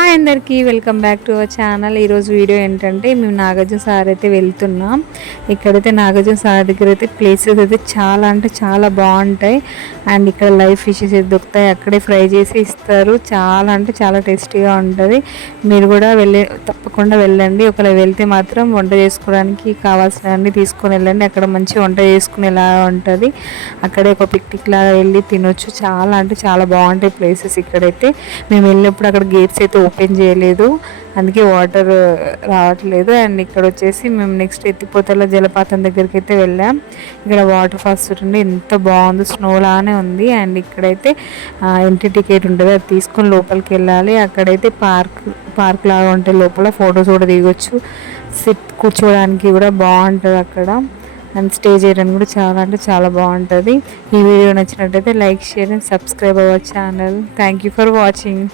Hi అందరికీ welcome back to our channel. ఈరోజు video ఏంటంటే మేము నాగార్జున సాగర్ అయితే వెళ్తున్నాం. ఇక్కడైతే నాగార్జున సాగర్ దగ్గర అయితే ప్లేసెస్ అయితే చాలా అంటే చాలా బాగుంటాయి. అండ్ ఇక్కడ లైవ్ ఫిషెస్ అయితే దొరుకుతాయి, అక్కడే ఫ్రై చేసి ఇస్తారు. చాలా అంటే చాలా టేస్టీగా ఉంటుంది. మీరు కూడా తప్పకుండా వెళ్ళండి. ఒకవేళ వెళ్తే మాత్రం వంట చేసుకోవడానికి కావాల్సినవన్నీ తీసుకొని వెళ్ళండి. అక్కడ మంచి వంట చేసుకునేలా ఉంటుంది. అక్కడే ఒక పిక్నిక్ లాగా వెళ్ళి తినొచ్చు. చాలా అంటే చాలా బాగుంటాయి ప్లేసెస్. ఇక్కడైతే మేము వెళ్ళినప్పుడు అక్కడ గేట్స్ అయితే ఓపెన్ చేయలేదు, అందుకే వాటర్ రావట్లేదు. అండ్ ఇక్కడ వచ్చేసి మేము నెక్స్ట్ ఎత్తిపోతల జలపాతం దగ్గరికి అయితే వెళ్ళాం. ఇక్కడ వాటర్ ఫాల్స్ చూడండి ఎంత బాగుందో, స్నో లానే ఉంది. అండ్ ఇక్కడైతే ఎంట్రీ టికెట్ ఉంటుంది, అది తీసుకొని లోపలికి వెళ్ళాలి. అక్కడైతే పార్క్ లాగా ఉంటే లోపల ఫొటోస్ కూడా దిగొచ్చు. కూర్చోవడానికి కూడా బాగుంటుంది అక్కడ. అండ్ స్టే చేయడానికి కూడా చాలా అంటే చాలా బాగుంటుంది. ఈ వీడియో నచ్చినట్టయితే like, share and subscribe our channel. Thank you for watching.